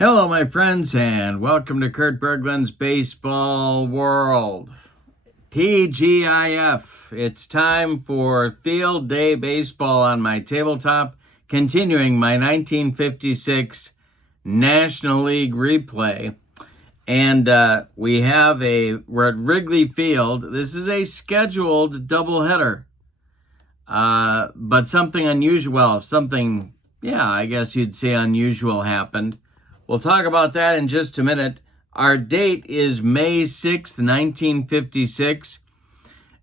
Hello, my friends, and welcome to Kurt Berglund's Baseball World. TGIF. It's time for Field Day Baseball on my tabletop, continuing my 1956 National League replay. And we're at Wrigley Field. This is a scheduled doubleheader. But something unusual, I guess you'd say unusual happened. We'll talk about that in just a minute. Our date is May 6th, 1956,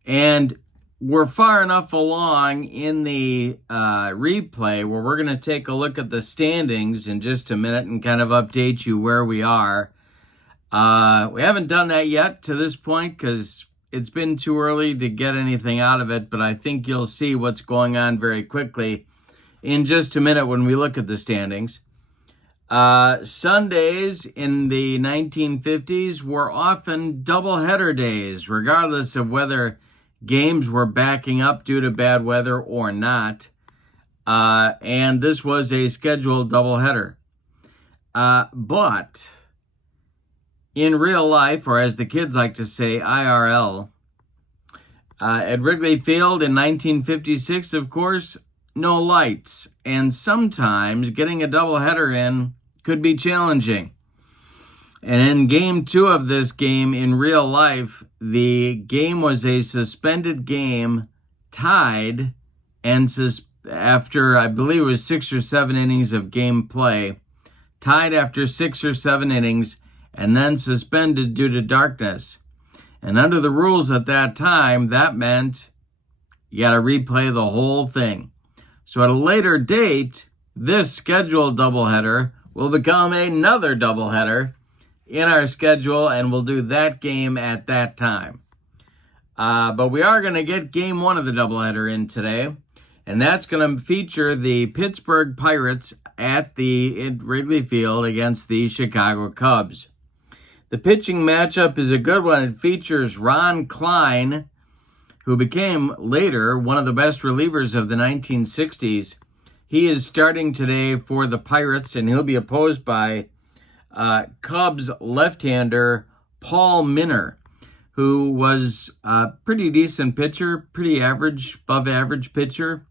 and we're far enough along in the replay where we're going to take a look at the standings in just a minute and kind of update you where we are. We haven't done that yet to this point because it's been too early to get anything out of it, but I think you'll see what's going on very quickly in just a minute when we look at the standings. Sundays in the 1950s were often doubleheader days, regardless of whether games were backing up due to bad weather or not. And this was a scheduled doubleheader. But in real life, or as the kids like to say, IRL, at Wrigley Field in 1956, of course, no lights, and sometimes getting a doubleheader in could be challenging. And in game 2 of this game in real life, the game was a suspended game, tied, and after, I believe it was 6 or 7 innings of game play, tied after 6 or 7 innings, and then suspended due to darkness. And under the rules at that time, that meant you got to replay the whole thing. So at a later date, this scheduled doubleheader will become another doubleheader in our schedule, and we'll do that game at that time. But we are going to get game 1 of the doubleheader in today, and that's going to feature the Pittsburgh Pirates at Wrigley Field against the Chicago Cubs. The pitching matchup is a good one. It features Ron Kline, who became later one of the best relievers of the 1960s. He is starting today for the Pirates, and he'll be opposed by Cubs left-hander Paul Minner, who was a pretty decent pitcher, pretty average, above-average pitcher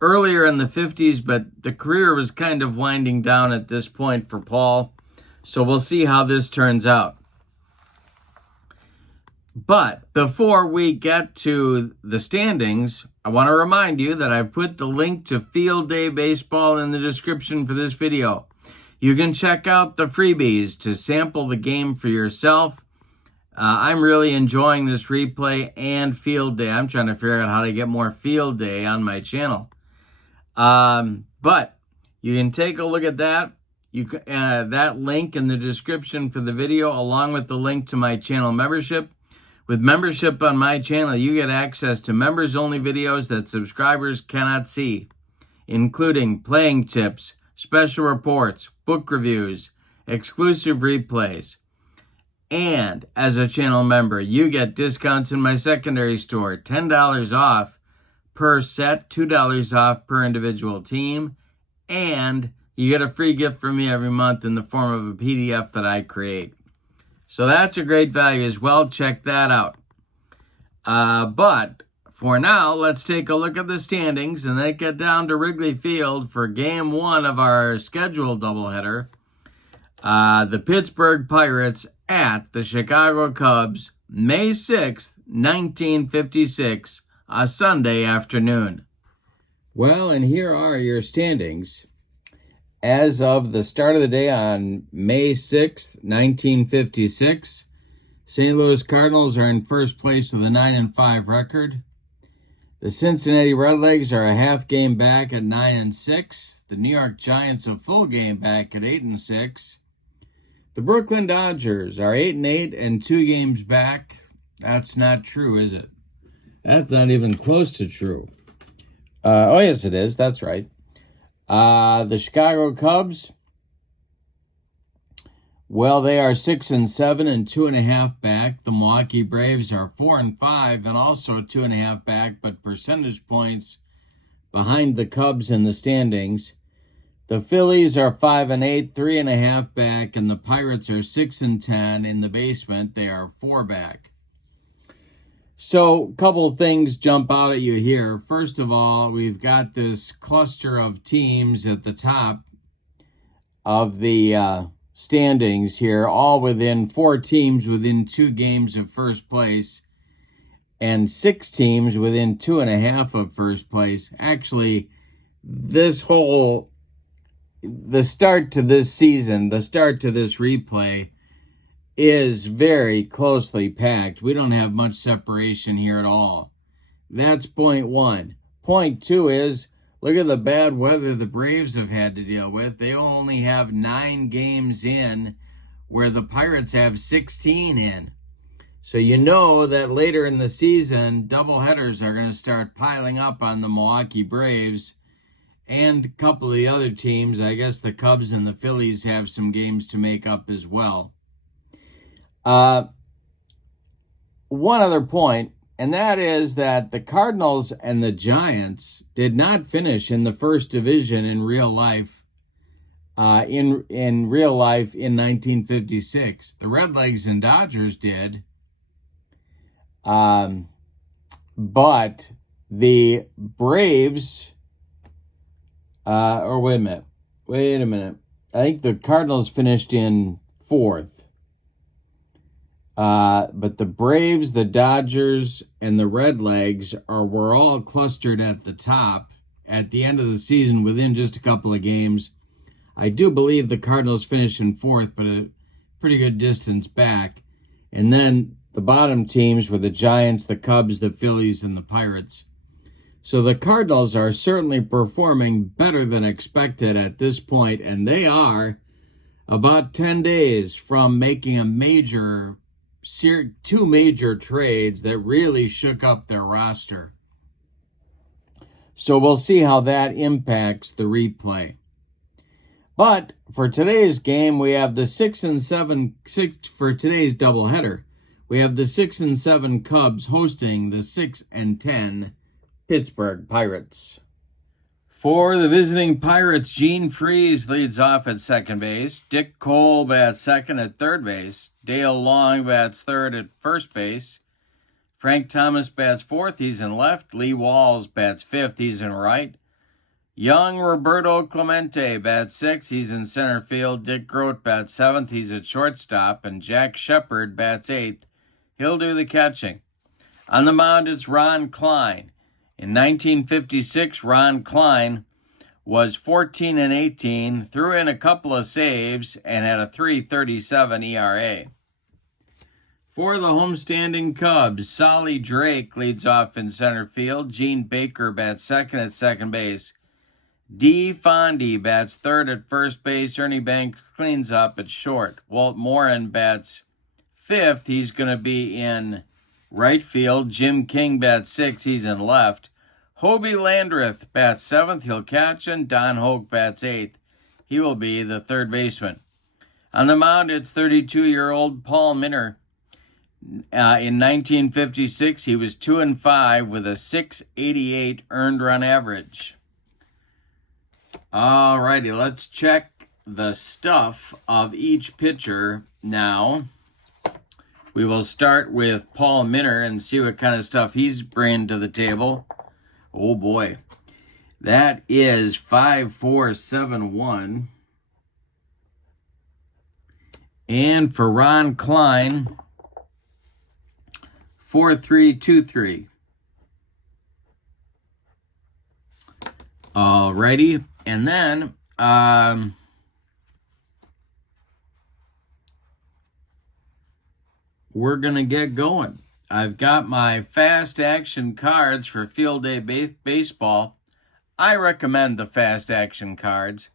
earlier in the 50s, but the career was kind of winding down at this point for Paul, so we'll see how this turns out. But before we get to the standings, I want to remind you that I've put the link to Field Day Baseball in the description for this video. You can check out the freebies to sample the game for yourself. I'm really enjoying this replay and Field Day. I'm trying to figure out how to get more Field Day on my channel. But you can take a look at that. That link in the description for the video, along with the link to my channel membership. With membership on my channel, you get access to members-only videos that subscribers cannot see, including playing tips, special reports, book reviews, exclusive replays. And as a channel member, you get discounts in my secondary store, $10 off per set, $2 off per individual team, and you get a free gift from me every month in the form of a PDF that I create. So that's a great value as well. Check that out. But for now, let's take a look at the standings and then get down to Wrigley Field for game 1 of our scheduled doubleheader. The Pittsburgh Pirates at the Chicago Cubs, May 6th, 1956, a Sunday afternoon. Well, and here are your standings. As of the start of the day on May 6th, 1956, St. Louis Cardinals are in first place with a 9-5 record. The Cincinnati Redlegs are a half game back at 9-6. The New York Giants a full game back at 8-6. The Brooklyn Dodgers are 8-8 and 2 games back. That's not true, is it? That's not even close to true. Oh, yes, it is. That's right. The Chicago Cubs, well, they are 6-7 and 2.5 back. The Milwaukee Braves are 4-5 and also 2.5 back, but percentage points behind the Cubs in the standings. The Phillies are 5-8, 3.5 back, and the Pirates are 6-10 in the basement. They are 4 back. So, a couple of things jump out at you here. First of all, we've got this cluster of teams at the top of the standings here, all within 4 teams within 2 games of first place, and 6 teams within 2.5 of first place. Actually, the start to this season, the start to this replay, is very closely packed. We don't have much separation here at all. That's point 1. Point 2 is, look at the bad weather the Braves have had to deal with. They only have 9 games in, where the Pirates have 16 in. So you know that later in the season, doubleheaders are going to start piling up on the Milwaukee Braves and a couple of the other teams. I guess the Cubs and the Phillies have some games to make up as well. One other point, and that is that the Cardinals and the Giants did not finish in the first division in real life. In real life in 1956, the Redlegs and Dodgers did, but the Braves. Or wait a minute. I think the Cardinals finished in 4th. But the Braves, the Dodgers, and the Redlegs were all clustered at the top at the end of the season within just a couple of games. I do believe the Cardinals finished in 4th, but a pretty good distance back. And then the bottom teams were the Giants, the Cubs, the Phillies, and the Pirates. So the Cardinals are certainly performing better than expected at this point, and they are about 10 days from making two major trades that really shook up their roster. So we'll see how that impacts the replay. But for today's game, we have the 6-7 for today's doubleheader. We have the 6-7 Cubs hosting the 6-10 Pittsburgh Pirates. For the visiting Pirates, Gene Freese leads off at second base. Dick Cole bats second at third base. Dale Long bats third at first base. Frank Thomas bats fourth, he's in left. Lee Walls bats fifth, he's in right. Young Roberto Clemente bats sixth, he's in center field. Dick Grote bats seventh, he's at shortstop. And Jack Shepard bats eighth, he'll do the catching. On the mound, it's Ron Kline. In 1956, Ron Kline was 14-18, threw in a couple of saves, and had a .337 ERA. For the homestanding Cubs, Solly Drake leads off in center field. Gene Baker bats second at second base. D. Fondy bats third at first base. Ernie Banks cleans up at short. Walt Morin bats fifth. He's going to be in right field. Jim King bats sixth. He's in left. Hobie Landreth bats seventh. He'll catch. And Don Hoke bats eighth. He will be the third baseman. On the mound, it's 32-year-old Paul Minner. In 1956, he was 2-5 with a .688 earned run average. All righty, let's check the stuff of each pitcher now. We will start with Paul Minner and see what kind of stuff he's bringing to the table. Oh boy, that is 5.471. And for Ron Kline, 4.323. Alrighty, and then we're gonna get going. I've got my fast action cards for Field Day Baseball. I recommend the fast action cards.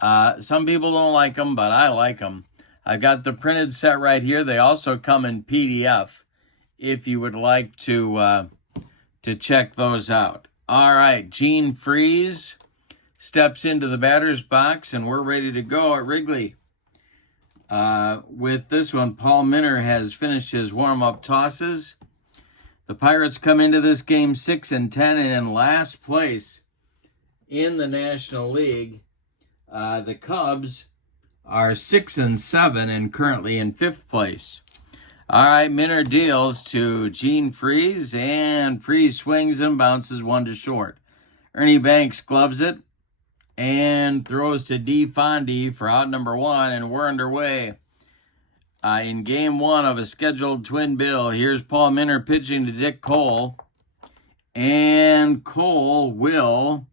Some people don't like them, but I like them. I've got the printed set right here. They also come in PDF if you would like to check those out. All right, Gene Freese steps into the batter's box, and we're ready to go at Wrigley. With this one, Paul Minner has finished his warm-up tosses. The Pirates come into this game 6-10 and in last place in the National League. The Cubs are 6-7 and currently in 5th place. All right, Minner deals to Gene Freeze, and Freeze swings and bounces one to short. Ernie Banks gloves it and throws to D. Fondy for out number 1, and we're underway in game 1 of a scheduled twin bill. Here's Paul Minner pitching to Dick Cole, and Cole will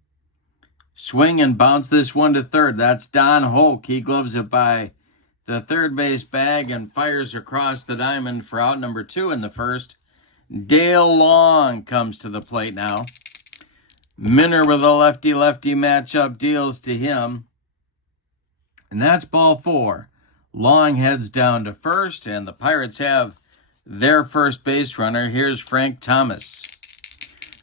swing and bounce this one to third. That's Don Hoke. He gloves it by the third base bag and fires across the diamond for out number 2 in the first. Dale Long comes to the plate now. Minner with a lefty-lefty matchup deals to him. And that's ball 4. Long heads down to first, and the Pirates have their first base runner. Here's Frank Thomas.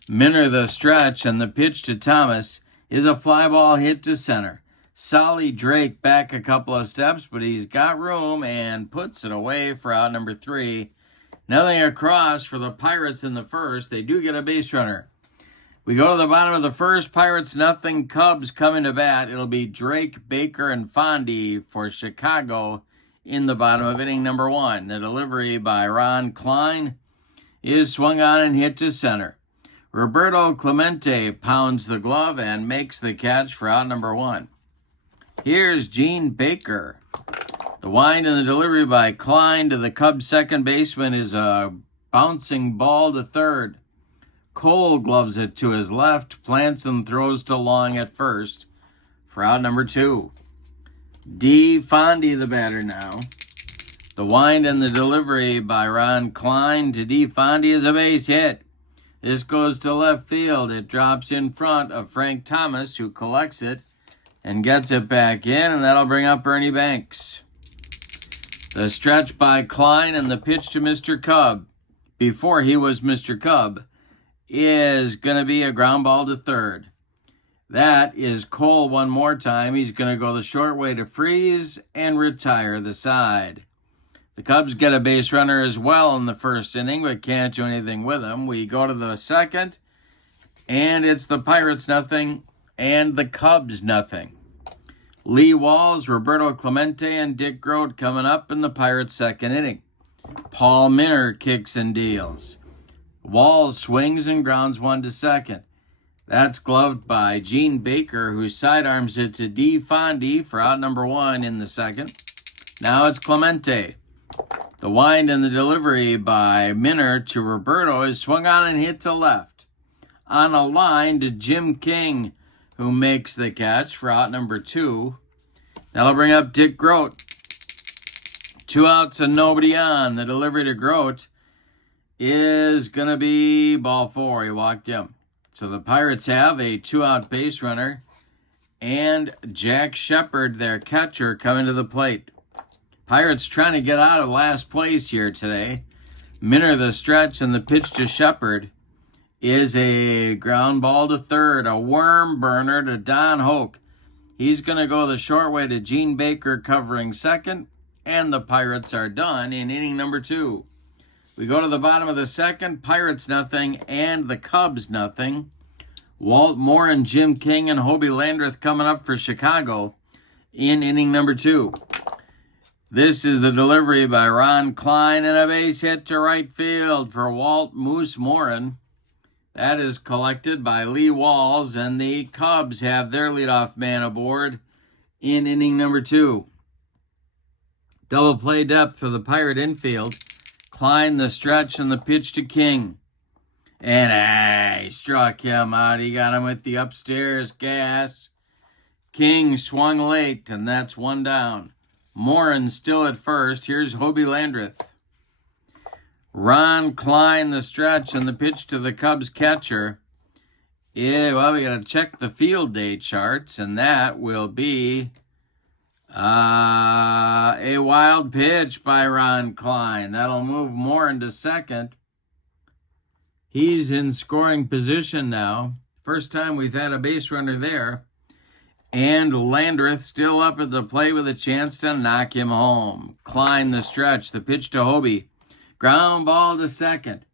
Minner the stretch, and the pitch to Thomas is a fly ball hit to center. Solly Drake back a couple of steps, but he's got room and puts it away for out number 3. Nothing across for the Pirates in the first. They do get a base runner. We go to the bottom of the first. Pirates nothing. Cubs coming to bat. It'll be Drake, Baker, and Fondy for Chicago in the bottom of inning number 1. The delivery by Ron Kline is swung on and hit to center. Roberto Clemente pounds the glove and makes the catch for out number 1. Here's Gene Baker. The wind and the delivery by Kline to the Cubs second baseman is a bouncing ball to third. Cole gloves it to his left, plants and throws to Long at first for out number 2. D. Fondy the batter now. The wind and the delivery by Ron Kline to D. Fondy is a base hit. This goes to left field. It drops in front of Frank Thomas, who collects it and gets it back in, and that'll bring up Ernie Banks. The stretch by Kline and the pitch to Mr. Cub, before he was Mr. Cub, is going to be a ground ball to third. That is Cole one more time. He's going to go the short way to Freeze and retire the side. The Cubs get a base runner as well in the first inning, but can't do anything with him. We go to the second, and it's the Pirates nothing and the Cubs nothing. Lee Walls, Roberto Clemente, and Dick Grote coming up in the Pirates' second inning. Paul Minner kicks and deals. Walls swings and grounds one to second. That's gloved by Gene Baker, who sidearms it to D. Fondy for out number 1 in the second. Now it's Clemente. The wind and the delivery by Minner to Roberto is swung on and hit to left. On a line to Jim King, who makes the catch for out number 2. That'll bring up Dick Grote. 2 outs and nobody on. The delivery to Grote is going to be ball 4. He walked him. So the Pirates have a 2-out base runner and Jack Shepard, their catcher, coming to the plate. Pirates trying to get out of last place here today. Minner the stretch, and the pitch to Shepard is a ground ball to third, a worm burner to Don Hoke. He's going to go the short way to Gene Baker covering second, and the Pirates are done in inning number 2. We go to the bottom of the second. Pirates nothing and the Cubs nothing. Walt Moore and Jim King and Hobie Landreth coming up for Chicago in inning number 2. This is the delivery by Ron Kline, and a base hit to right field for Walt Moose Morin. That is collected by Lee Walls, and the Cubs have their leadoff man aboard in inning number 2. Double play depth for the Pirate infield. Kline the stretch and the pitch to King. And he struck him out. He got him with the upstairs gas. King swung late, and that's 1 down. Morin still at first. Here's Hobie Landreth. Ron Kline the stretch and the pitch to the Cubs catcher. Yeah, well, we got to check the field day charts, and that will be a wild pitch by Ron Kline. That'll move Morin to second. He's in scoring position now. First time we've had a base runner there. And Landreth still up at the plate with a chance to knock him home. Kline the stretch, the pitch to Hobie. Ground ball to second.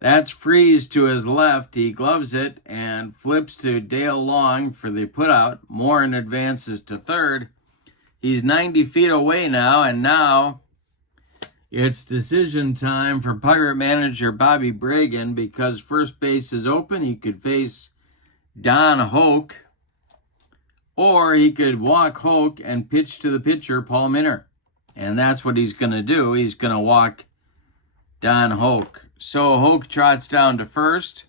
That's Freeze to his left. He gloves it and flips to Dale Long for the putout. Morin advances to third. He's 90 feet away now, and now it's decision time for Pirate manager Bobby Bragan because first base is open. He could face Don Hoke, or he could walk Hoke and pitch to the pitcher, Paul Minner. And that's what he's going to do. He's going to walk Don Hoke. So Hoke trots down to first,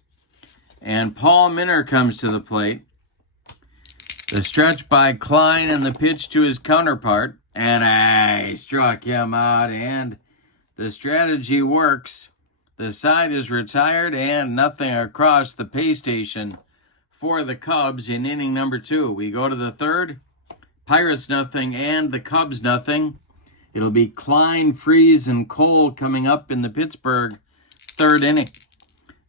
and Paul Minner comes to the plate. The stretch by Kline and the pitch to his counterpart, and he struck him out, and the strategy works. The side is retired, and nothing across the pay station for the Cubs in inning number 2. We go to the third. Pirates nothing, and the Cubs nothing. It'll be Kline, Freeze, and Cole coming up in the Pittsburgh third inning.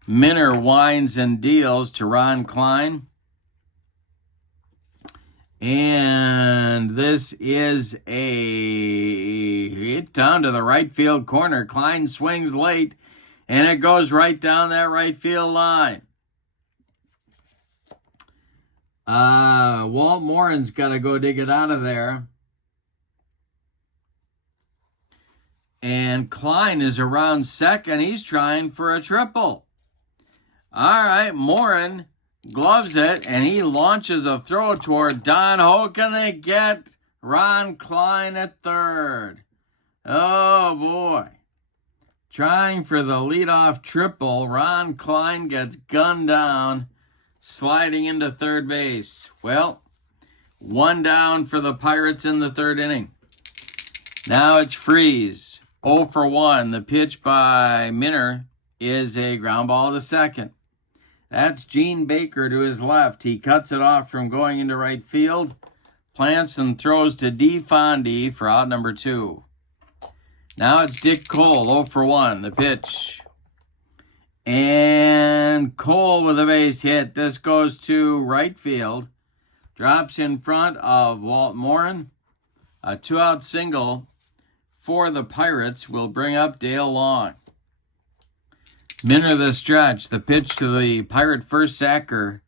Minner winds and deals to Ron Kline. And this is a hit down to the right field corner. Kline swings late, and it goes right down that right field line. Walt Morin's got to go dig it out of there. And Kline is around second. He's trying for a triple. All right, Morin gloves it, and he launches a throw toward Don Hoke, and they get Ron Kline at third. Oh, boy. Trying for the leadoff triple. Ron Kline gets gunned down, sliding into third base. Well, one down for the Pirates in the third inning. Now it's Freeze. 0 for 1. The pitch by Minner is a ground ball to second. That's Gene Baker to his left. He cuts it off from going into right field. Plants and throws to D. Fondy for out number 2. Now it's Dick Cole, 0 for 1. The pitch. And Cole with a base hit. This goes to right field. Drops in front of Walt Morin. A 2-out single for the Pirates will bring up Dale Long. Minner the stretch, the pitch to the Pirate first sacker,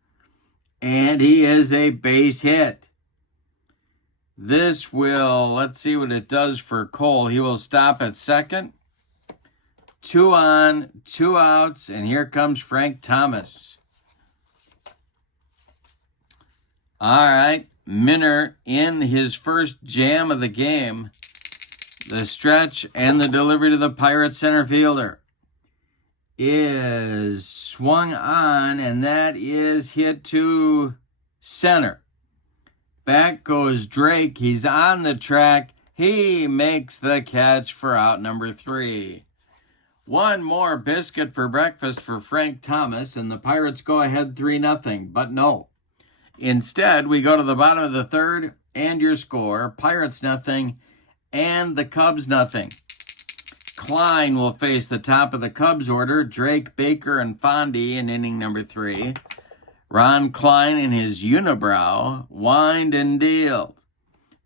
and he is a base hit. This will, let's see what it does for Cole. He will stop at second. 2 on, 2 outs, and here comes Frank Thomas. All right, Minner in his first jam of the game. The stretch and the delivery to the Pirate center fielder is swung on, and that is hit to center. Back goes Drake. He's on the track. He makes the catch for out number 3. One more biscuit for breakfast for Frank Thomas, and the Pirates go ahead 3-0. But no. Instead, we go to the bottom of the third, and your score, Pirates nothing, and the Cubs nothing. Kline will face the top of the Cubs order. Drake, Baker, and Fondy in inning number 3. Ron Kline in his unibrow wind and deal.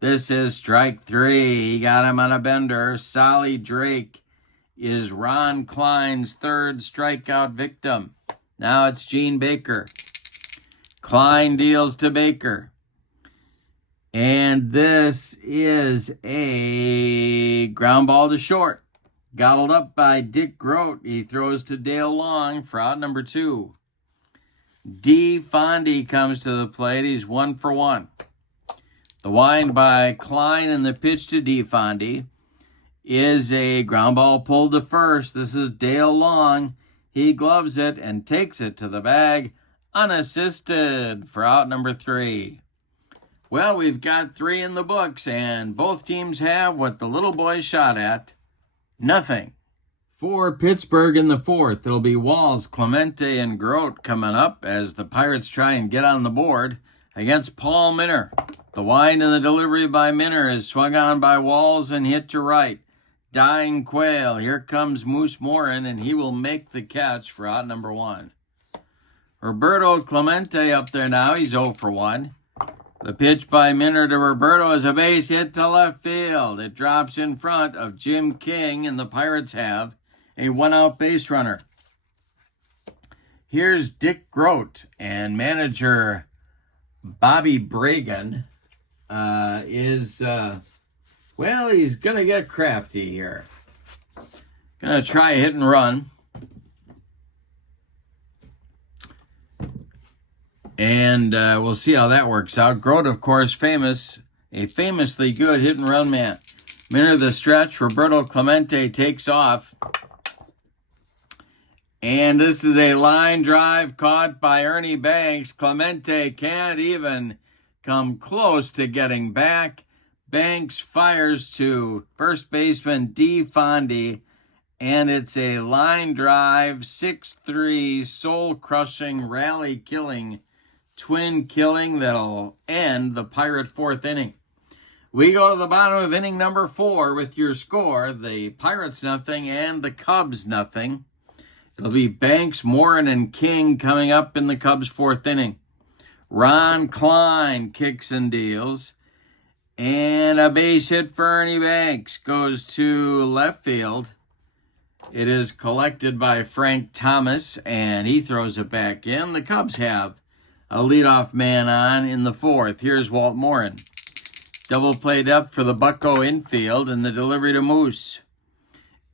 This is strike 3. He got him on a bender. Solly Drake is Ron Kline's third strikeout victim. Now it's Gene Baker. Kline deals to Baker. And this is a ground ball to short. Gobbled up by Dick Grote. He throws to Dale Long for out number 2. D. Fondy comes to the plate. He's 1 for 1. The wind by Kline and the pitch to D. Fondy is a ground ball pulled to first. This is Dale Long. He gloves it and takes it to the bag unassisted for out number 3. Well, we've got 3 in the books, and both teams have what the little boy shot at. Nothing. For Pittsburgh in the fourth, it'll be Walls, Clemente, and Grote coming up as the Pirates try and get on the board against Paul Minner. The wind and the delivery by Minner is swung on by Walls and hit to right. Dying Quail. Here comes Moose Morin, and he will make the catch for out number 1. Roberto Clemente up there now. He's 0 for 1. The pitch by Minner to Roberto is a base hit to left field. It drops in front of Jim King, and the Pirates have a 1-out base runner. Here's Dick Grote, and manager Bobby Bragan he's going to get crafty here. Going to try hit and run. And we'll see how that works out. Grote, of course, a famously good hit and run man. Minute of the stretch, Roberto Clemente takes off. And this is a line drive caught by Ernie Banks. Clemente can't even come close to getting back. Banks fires to first baseman D. Fondy, and it's a line drive, 6-3, soul-crushing, rally-killing, twin killing that'll end the Pirate fourth inning. We go to the bottom of inning number 4 with your score, the Pirates nothing and the Cubs nothing. It'll be Banks, Morin, and King coming up in the Cubs' fourth inning. Ron Kline kicks and deals. And a base hit for Ernie Banks goes to left field. It is collected by Frank Thomas, and he throws it back in. The Cubs have a leadoff man on in the 4th. Here's Walt Morin. Double played up for the Bucko infield, and the delivery to Moose.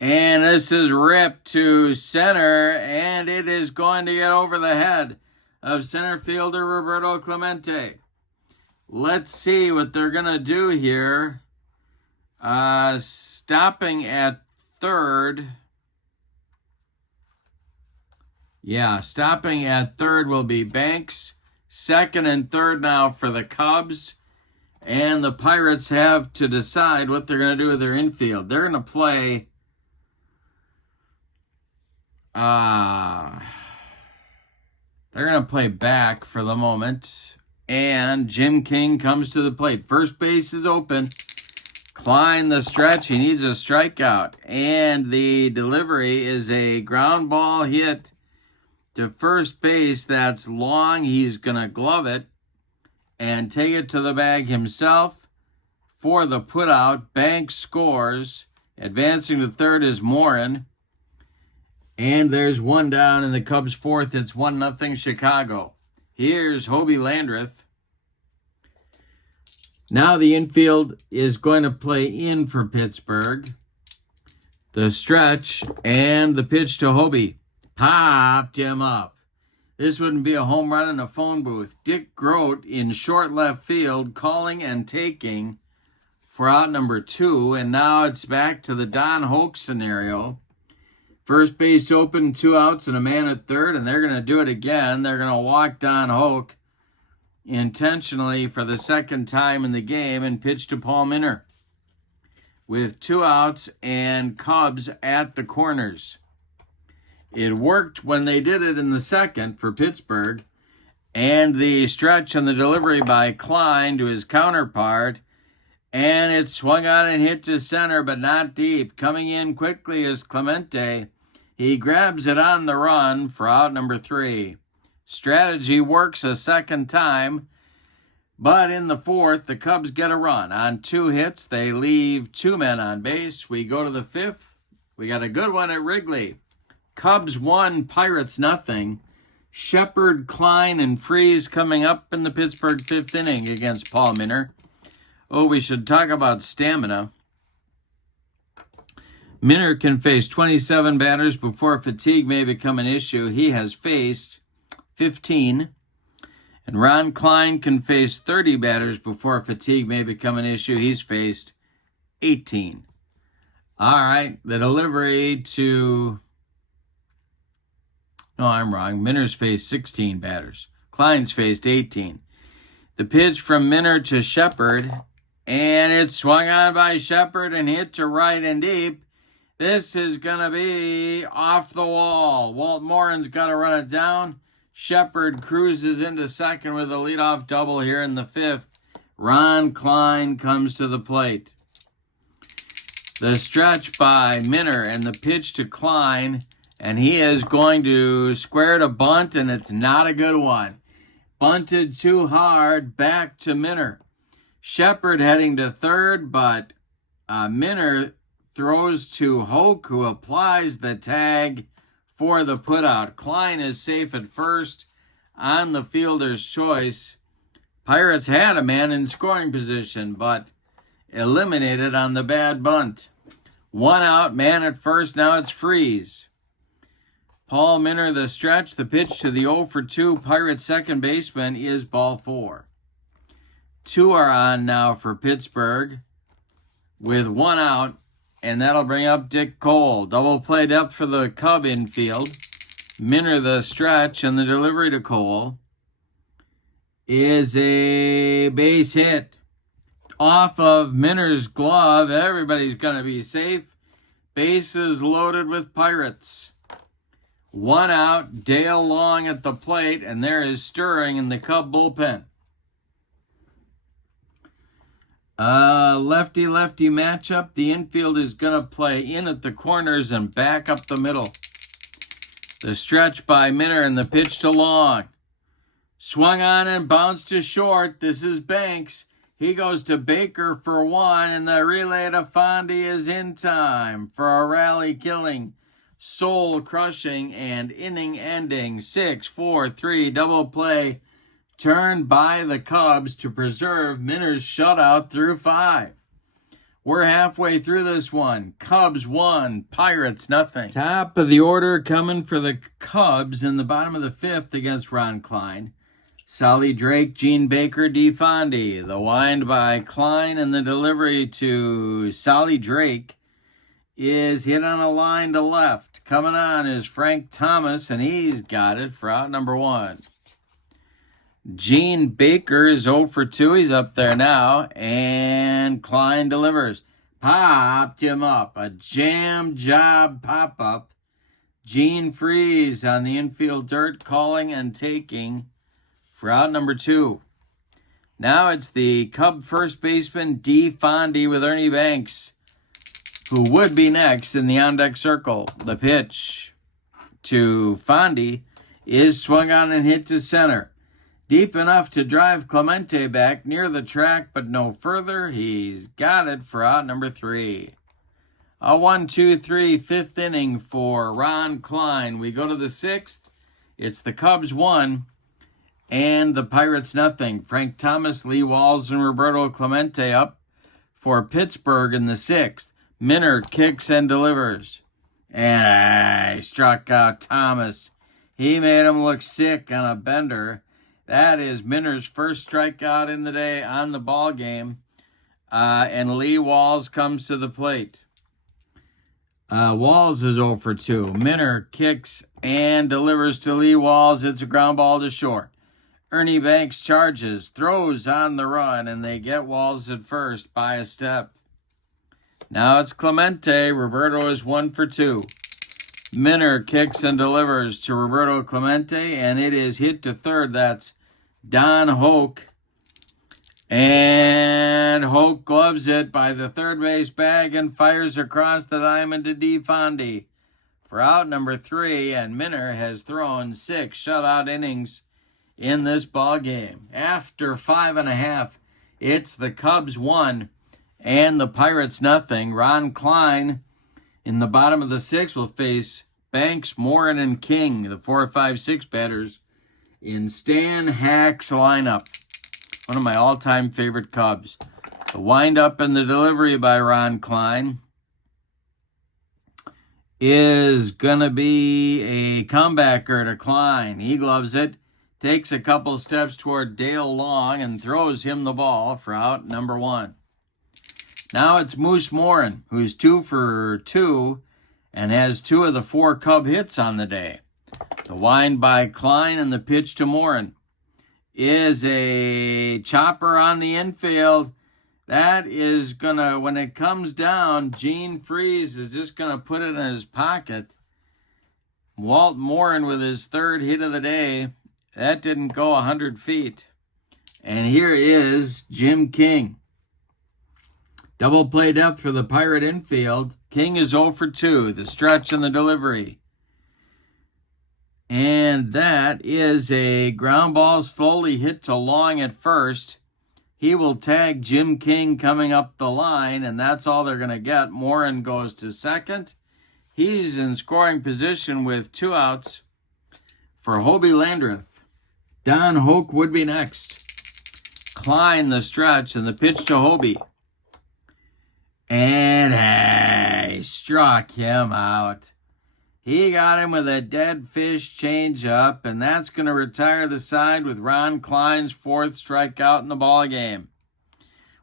And this is ripped to center, and it is going to get over the head of center fielder Roberto Clemente. Let's see what they're going to do here. Stopping at third. Yeah, stopping at third will be Banks. Second and third now for the Cubs. And the Pirates have to decide what they're going to do with their infield. They're going to play... they're going to play back for the moment. And Jim King comes to the plate. First base is open. Kline the stretch. He needs a strikeout. And the delivery is a ground ball hit to first base. That's long. He's going to glove it and take it to the bag himself for the putout. Banks scores. Advancing to third is Morin. And there's one down in the Cubs' fourth. It's 1-0 Chicago. Here's Hobie Landreth. Now the infield is going to play in for Pittsburgh. The stretch and the pitch to Hobie. Popped him up. This wouldn't be a home run in a phone booth. Dick Grote in short left field, calling and taking for out number 2. And now it's back to the Don Hoke scenario. First base open, 2 outs, and a man at third, and they're going to do it again. They're going to walk Don Hoke intentionally for the second time in the game and pitch to Paul Minner with 2 outs and Cubs at the corners. It worked when they did it in the second for Pittsburgh, and the stretch and the delivery by Kline to his counterpart, and it swung on and hit to center, but not deep. Coming in quickly is Clemente. He grabs it on the run for out number 3. Strategy works a second time, but in the 4th, the Cubs get a run. On 2 hits, they leave 2 men on base. We go to the 5th. We got a good one at Wrigley. Cubs 1, Pirates nothing. Shepard, Kline, and Freese coming up in the Pittsburgh 5th inning against Paul Minner. Oh, we should talk about stamina. Minner can face 27 batters before fatigue may become an issue. He has faced 15. And Ron Kline can face 30 batters before fatigue may become an issue. He's faced 18. All right, the delivery to... No, I'm wrong. Minner's faced 16 batters. Kline's faced 18. The pitch from Minner to Shepard, and it's swung on by Shepard and hit to right and deep. This is going to be off the wall. Walt Morin's got to run it down. Shepard cruises into second with a leadoff double here in the 5th. Ron Kline comes to the plate. The stretch by Minner and the pitch to Kline, and he is going to square to bunt, and it's not a good one. Bunted too hard, back to Minner. Shepard heading to third, but Minner throws to Hoke, who applies the tag for the putout. Kline is safe at first on the fielder's choice. Pirates had a man in scoring position, but eliminated on the bad bunt. 1 out, man at first, now it's Freeze. Paul Minner the stretch, the pitch to the 0 for 2 Pirates second baseman is ball 4. 2 are on now for Pittsburgh with 1 out, and that'll bring up Dick Cole. Double play depth for the Cub infield. Minner the stretch, and the delivery to Cole is a base hit. Off of Minner's glove, everybody's going to be safe. Bases loaded with Pirates. 1 out, Dale Long at the plate, and there is Stirring in the Cub bullpen. Lefty-lefty matchup. The infield is going to play in at the corners and back up the middle. The stretch by Minner and the pitch to Long. Swung on and bounced to short. This is Banks. He goes to Baker for 1, and the relay to Fondy is in time for a rally-killing, soul-crushing, and inning-ending 6-4-3 double play turned by the Cubs to preserve Minner's shutout through 5. We're halfway through this one. Cubs 1, Pirates nothing. Top of the order coming for the Cubs in the bottom of the 5th against Ron Kline. Solly Drake, Gene Baker, D. Fondy. The wind by Kline and the delivery to Solly Drake is hit on a line to left. Coming on is Frank Thomas, and he's got it for out number 1. Gene Baker is 0 for 2. He's up there now, and Kline delivers. Popped him up. A jam job pop-up. Gene Freeze on the infield dirt, calling and taking for out number 2. Now it's the Cub first baseman, D. Fondy, with Ernie Banks, who would be next in the on-deck circle. The pitch to Fondy is swung on and hit to center. Deep enough to drive Clemente back near the track, but no further. He's got it for out number 3. A 1-2-3 5th inning for Ron Kline. We go to the 6th. It's the Cubs 1 and the Pirates nothing. Frank Thomas, Lee Walls, and Roberto Clemente up for Pittsburgh in the 6th. Minner kicks and delivers. And he struck out Thomas. He made him look sick on a bender. That is Minner's first strikeout in the day on the ball game. And Lee Walls comes to the plate. Walls is 0 for 2. Minner kicks and delivers to Lee Walls. It's a ground ball to short. Ernie Banks charges, throws on the run, and they get Walls at first by a step. Now it's Clemente. Roberto is 1 for 2. Minner kicks and delivers to Roberto Clemente, and it is hit to third. That's Don Hoke. And Hoke gloves it by the third base bag and fires across the diamond to D. Fondy for out number 3, and Minner has thrown 6 shutout innings in this ball game. After 5.5, it's the Cubs 1 and the Pirates nothing. Ron Kline in the bottom of the 6th will face Banks, Morin, and King, the 4, 5, 6 batters in Stan Hack's lineup. One of my all-time favorite Cubs. The wind-up and the delivery by Ron Kline is going to be a comebacker to Kline. He gloves it, takes a couple steps toward Dale Long, and throws him the ball for out number 1. Now it's Moose Morin, who's 2 for 2 and has 2 of the 4 Cub hits on the day. The wind by Kline and the pitch to Morin is a chopper on the infield. That is going to, when it comes down, Gene Freeze is just going to put it in his pocket. Walt Morin with his 3rd hit of the day. That didn't go 100 feet. And here is Jim King. Double play depth for the Pirate infield. King is 0 for 2. The stretch and the delivery. And that is a ground ball slowly hit to Long at first. He will tag Jim King coming up the line, and that's all they're going to get. Morin goes to second. He's in scoring position with 2 outs for Hobie Landreth. Don Hoke would be next. Kline the stretch and the pitch to Hobie. And hey, struck him out. He got him with a dead fish changeup, and that's going to retire the side with Ron Kline's 4th strikeout in the ballgame.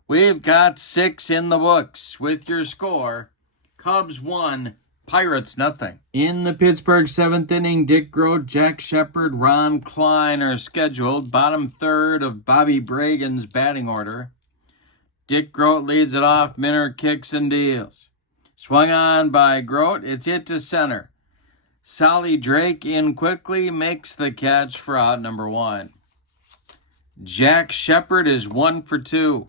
We've got 6 in the books with your score. Cubs 1, Pirates nothing. In the Pittsburgh 7th inning, Dick Groat, Jack Shepard, Ron Kline are scheduled. Bottom third of Bobby Bragan's batting order. Dick Groat leads it off. Minter kicks and deals. Swung on by Groat. It's hit to center. Solly Drake in quickly, makes the catch for out number 1. Jack Shepard is 1 for 2.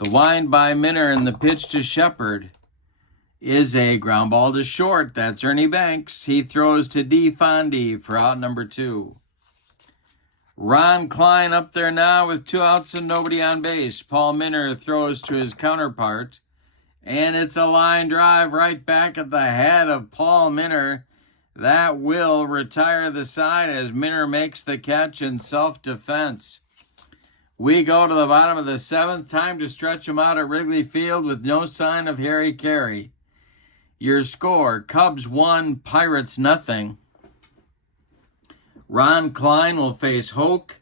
The wind by Minter and the pitch to Shepard is a ground ball to short. That's Ernie Banks. He throws to D. Fondy for out number 2. Ron Kline up there now with 2 outs and nobody on base. Paul Minter throws to his counterpart, and it's a line drive right back at the head of Paul Minter. That will retire the side as Minter makes the catch in self-defense. We go to the bottom of the 7th. Time to stretch him out at Wrigley Field with no sign of Harry Carey. Your score, Cubs 1, Pirates nothing. Ron Kline will face Hoke,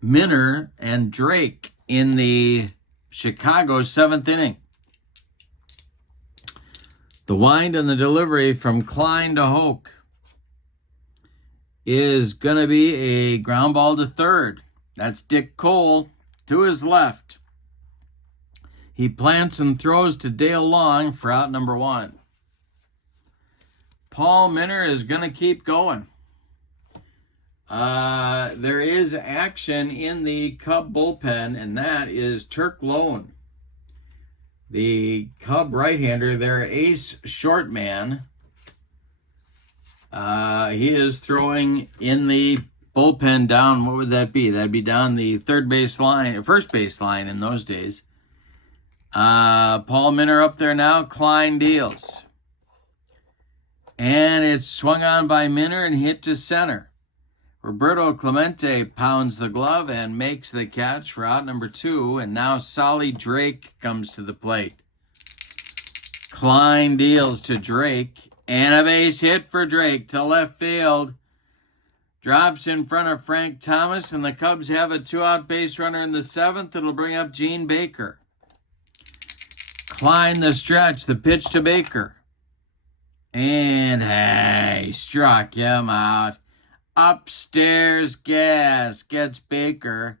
Minter, and Drake in the Chicago 7th inning. The wind and the delivery from Kline to Hoke is going to be a ground ball to third. That's Dick Cole to his left. He plants and throws to Dale Long for out number 1. Paul Minter is going to keep going. There is action in the Cub bullpen, and that is Turk Lone. The Cub right-hander, their ace short man. He is throwing in the bullpen down, what would that be? That'd be down the first base line in those days. Paul Minter up there now. Kline deals. And it's swung on by Minter and hit to center. Roberto Clemente pounds the glove and makes the catch for out number 2. And now Solly Drake comes to the plate. Kline deals to Drake. And a base hit for Drake to left field. Drops in front of Frank Thomas, and the Cubs have a 2-out base runner in the 7th. It'll bring up Gene Baker. Kline the stretch, the pitch to Baker. And hey, struck him out. Upstairs gas gets Baker,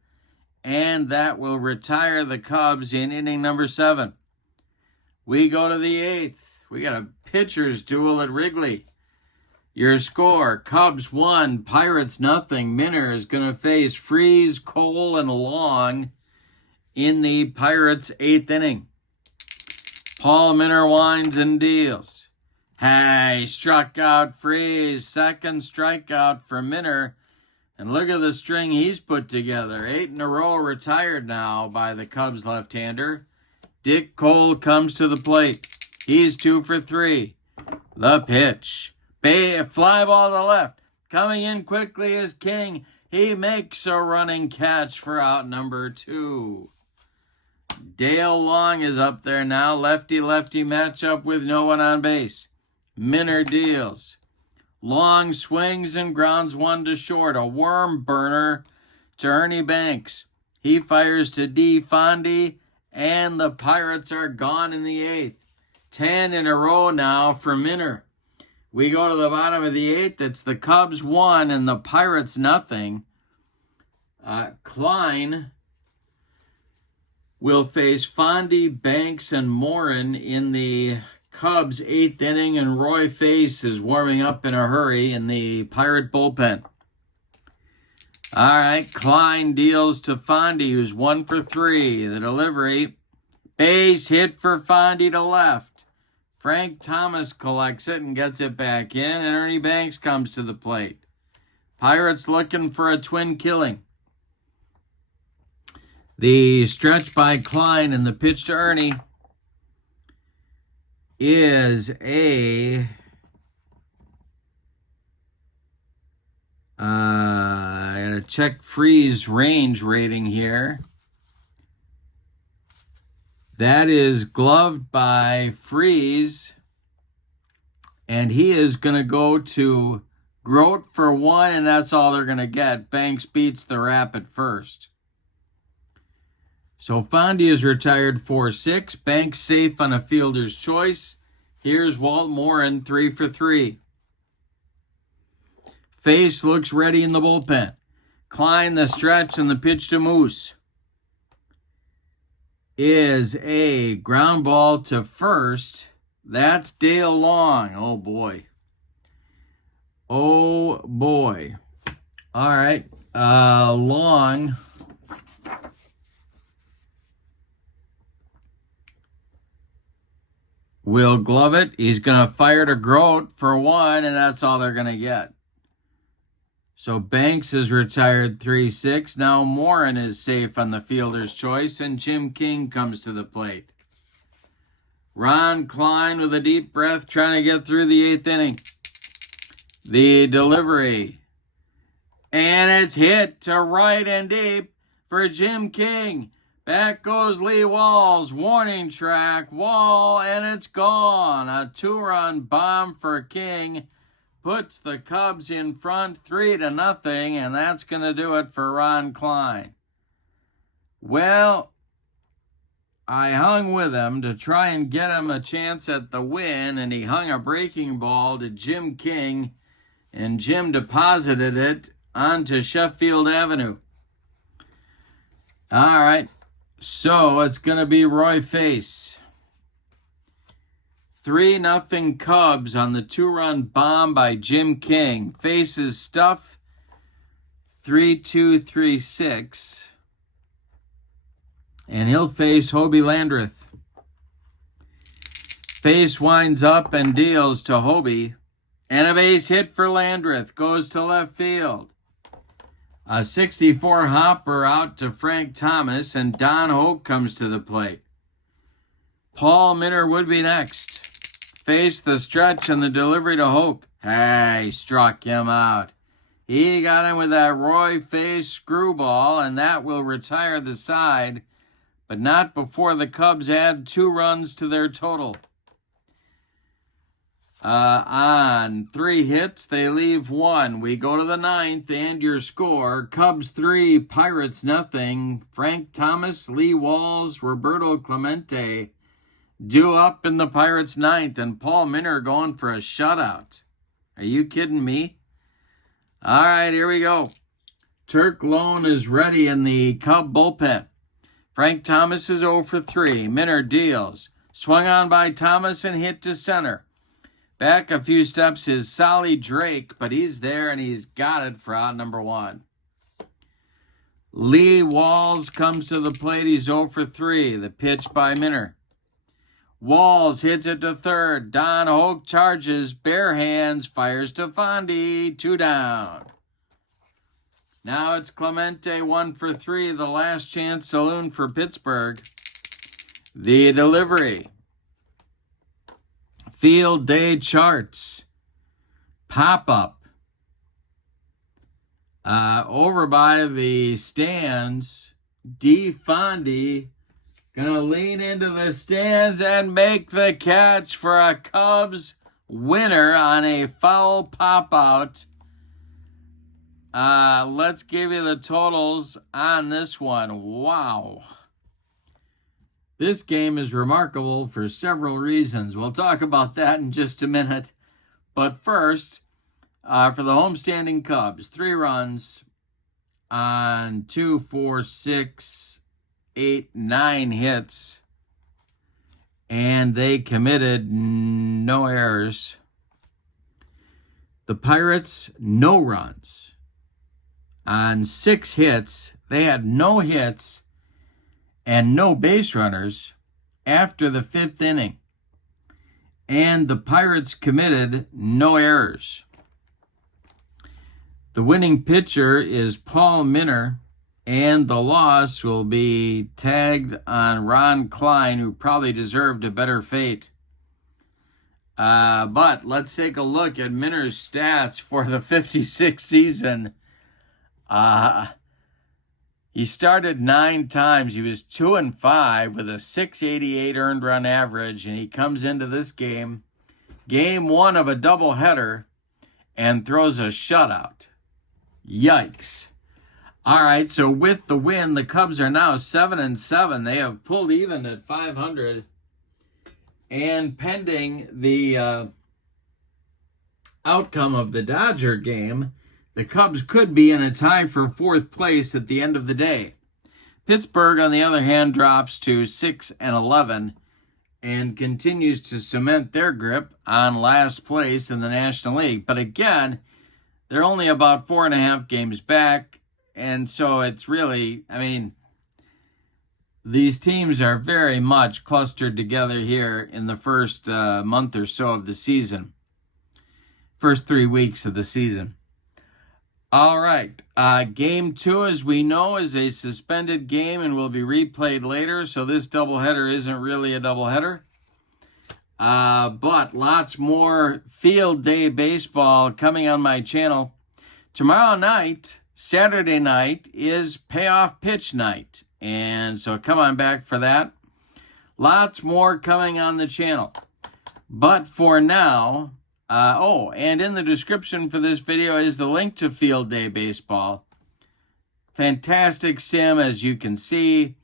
and that will retire the Cubs in inning number 7. We go to the 8th. We got a pitcher's duel at Wrigley. Your score, Cubs 1, Pirates nothing. Minter is going to face Freeze, Cole, and Long in the Pirates' 8th inning. Paul Minter winds and deals. Hey, struck out Freeze. 2nd strikeout for Minter. And look at the string he's put together. 8 in a row retired now by the Cubs left-hander. Dick Cole comes to the plate. He's 2 for 3. The pitch. Fly ball to left. Coming in quickly is King. He makes a running catch for out number 2. Dale Long is up there now. Lefty-lefty matchup with no one on base. Minter deals. Long swings and grounds 1 to short. A worm burner to Ernie Banks. He fires to D. Fondy, and the Pirates are gone in the 8th. 10 in a row now for Minter. We go to the bottom of the 8th. It's the Cubs 1 and the Pirates nothing. Kline will face Fondy, Banks, and Morin in the Cubs' 8th inning, and Roy Face is warming up in a hurry in the Pirate bullpen. All right, Kline deals to Fondy, who's 1 for 3. The delivery, base hit for Fondy to left. Frank Thomas collects it and gets it back in, and Ernie Banks comes to the plate. Pirates looking for a twin killing. The stretch by Kline and the pitch to Ernie is a I gotta check freeze range rating here. That is gloved by Freeze, and he is going to go to Grote for 1, and that's all they're going to get. Banks beats the Rapid first. So Fondy is retired 4-6. Banks safe on a fielder's choice. Here's Walt Morin 3 for 3. Face looks ready in the bullpen. Kline the stretch and the pitch to Moose is a ground ball to first. That's Dale Long. Oh, boy. Oh, boy. All right. Long will glove it. He's going to fire to Grote for 1, and that's all they're going to get. So Banks is retired 3-6. Now Morin is safe on the fielder's choice, and Jim King comes to the plate. Ron Kline with a deep breath trying to get through the 8th inning. The delivery. And it's hit to right and deep for Jim King. Back goes Lee Walls. Warning track. Wall, and it's gone. A 2-run bomb for King. Puts the Cubs in front 3-0, and that's going to do it for Ron Kline. Well, I hung with him to try and get him a chance at the win, and he hung a breaking ball to Jim King, and Jim deposited it onto Sheffield Avenue. All right, so it's going to be Roy Face. 3-0 Cubs on the 2-run bomb by Jim King. Faces stuff 3-2, 3-6. And he'll face Hobie Landreth. Face winds up and deals to Hobie. And a base hit for Landreth. Goes to left field. A 64 hopper out to Frank Thomas. And Don Hoke comes to the plate. Paul Minner would be next. Face the stretch and the delivery to Hoke. Hey, struck him out. He got him with that Roy Face screwball, and that will retire the side, but not before the Cubs add 2 runs to their total. On 3 hits, they leave 1. We go to the 9th, and your score, Cubs 3, Pirates nothing. Frank Thomas, Lee Walls, Roberto Clemente due up in the Pirates' 9th, and Paul Minner going for a shutout. Are you kidding me? All right, here we go. Turk Lone is ready in the Cub bullpen. Frank Thomas is 0 for 3. Minner deals. Swung on by Thomas and hit to center. Back a few steps is Solly Drake, but he's there and he's got it for out number 1. Lee Walls comes to the plate. He's 0 for 3. The pitch by Minner. Walls hits it to third. Don Hoke charges, bare hands, fires to Fondy, 2 down. Now it's Clemente 1 for 3, the last chance saloon for Pittsburgh. The delivery. Field day charts. Pop up. Over by the stands, D. Fondy gonna lean into the stands and make the catch for a Cubs winner on a foul pop-out. Let's give you the totals on this one. Wow. This game is remarkable for several reasons. We'll talk about that in just a minute. But first, for the homestanding Cubs, 3 runs on 2, 4, 6, 8, 9 hits, and they committed no errors. The Pirates, no runs. On 6 hits, they had no hits and no base runners after the 5th inning. And the Pirates committed no errors. The winning pitcher is Paul Minner, and the loss will be tagged on Ron Kline, who probably deserved a better fate. But let's take a look at Minter's stats for the 56 season. He started 9 times. He was 2-5 with a 688 earned run average, and he comes into this game 1 of a doubleheader, and throws a shutout. Yikes. All right, so with the win, the Cubs are now 7-7. They have pulled even at 500. And pending the outcome of the Dodger game, the Cubs could be in a tie for 4th place at the end of the day. Pittsburgh, on the other hand, drops to 6-11 and continues to cement their grip on last place in the National League. But again, they're only about 4.5 games back, and so it's really, I mean, these teams are very much clustered together here in the first month or so of the season. First 3 weeks of the season. All right. Game 2, as we know, is a suspended game and will be replayed later. So this doubleheader isn't really a doubleheader. But lots more field day baseball coming on my channel. Tomorrow night, Saturday night, is payoff pitch night. And so come on back for that. Lots more coming on the channel. But for now, and in the description for this video is the link to Field Day Baseball. Fantastic sim, as you can see.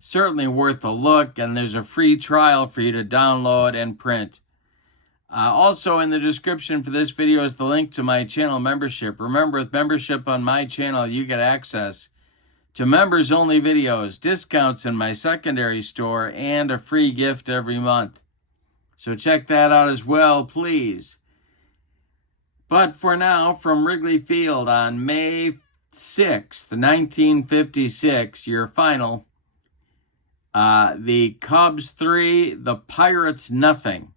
Certainly worth a look, and there's a free trial for you to download and print. Also in the description for this video is the link to my channel membership. Remember, with membership on my channel, you get access to members-only videos, discounts in my secondary store, and a free gift every month. So check that out as well, please. But for now, from Wrigley Field on May 6th, 1956, your final, the Cubs 3, the Pirates nothing.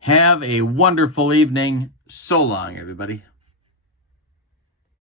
Have a wonderful evening. So long, everybody.